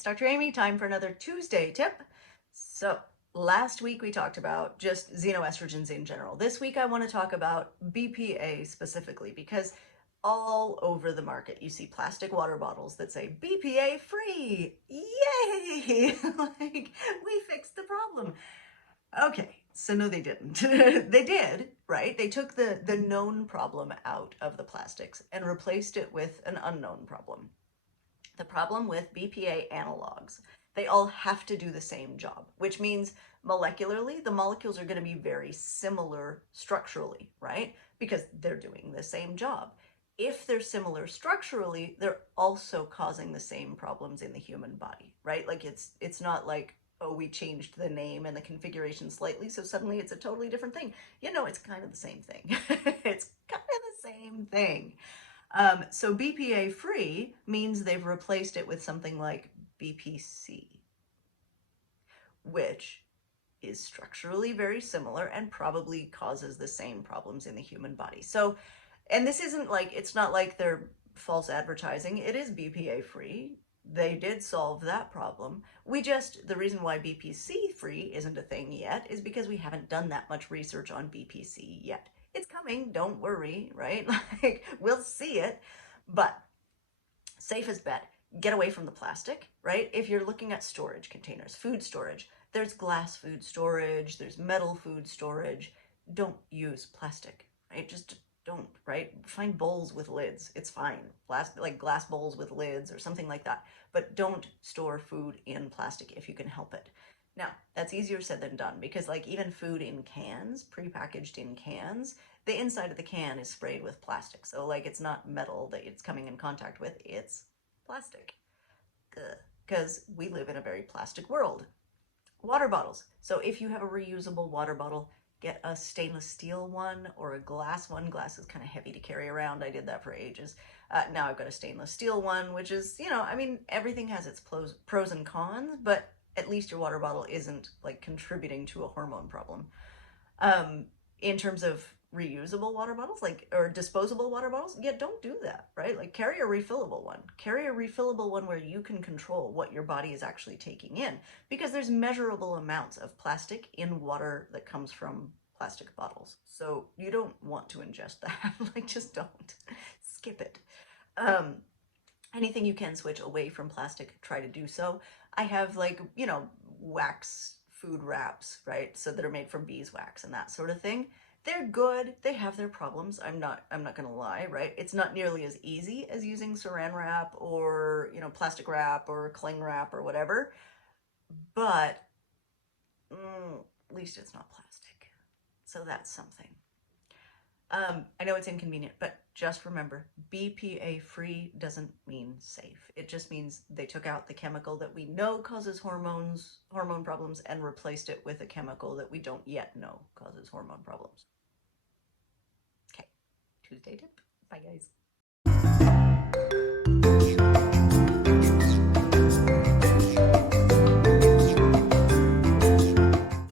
it's Dr. Amy, time for another Tuesday tip. So, last week we talked about just xenoestrogens in general. This week I want to talk about BPA specifically because all over the market you see plastic water bottles that say BPA free. Yay! Like, we fixed the problem. Okay, so no, they didn't. They did, right? They took the known problem out of the plastics and replaced it with an unknown problem. The problem with BPA analogs, they all have to do the same job, which means molecularly, the molecules are going to be very similar structurally, right? Because they're doing the same job. If they're similar structurally, they're also causing the same problems in the human body, right? Like it's not like, oh, we changed the name and the configuration slightly, so suddenly it's a totally different thing. You know, it's kind of the same thing. It's kind of the same thing. So BPA free means they've replaced it with something like BPC, which is structurally very similar and probably causes the same problems in the human body. So, and this isn't like, it's not like they're false advertising. It is BPA free. They did solve that problem. The reason why BPC free isn't a thing yet is because we haven't done that much research on BPC yet. It's coming, don't worry, right? Like, we'll see it, but safest bet, get away from the plastic, right? If you're looking at storage containers, food storage, there's glass food storage, there's metal food storage. Don't use plastic, right? Just don't, right? Find bowls with lids. It's fine. Like glass bowls with lids or something like that. But don't store food in plastic if you can help it. Now, that's easier said than done because like even food in cans, prepackaged in cans, the inside of the can is sprayed with plastic. So like it's not metal that it's coming in contact with, it's plastic. Because we live in a very plastic world. Water bottles. So if you have a reusable water bottle, get a stainless steel one or a glass one. Glass is kind of heavy to carry around. I did that for ages. Now I've got a stainless steel one, which is, you know, I mean, everything has its pros and cons, but at least your water bottle isn't like contributing to a hormone problem. In terms of reusable water bottles, like, or disposable water bottles, yeah, don't do that, right? Like, carry a refillable one. Carry a refillable one where you can control what your body is actually taking in, because there's measurable amounts of plastic in water that comes from plastic bottles. So you don't want to ingest that. Like, just don't. Skip it. Um, Anything you can switch away from plastic, try to do so. I have like, you know, wax food wraps, right? So that are made from beeswax and that sort of thing. They're good. They have their problems. I'm not gonna lie, right? It's not nearly as easy as using saran wrap or, you know, plastic wrap or cling wrap or whatever, but at least it's not plastic. So that's something. I know it's inconvenient, but just remember, BPA free doesn't mean safe. It just means they took out the chemical that we know causes hormone problems, and replaced it with a chemical that we don't yet know causes hormone problems. Okay, Tuesday tip. Bye, guys.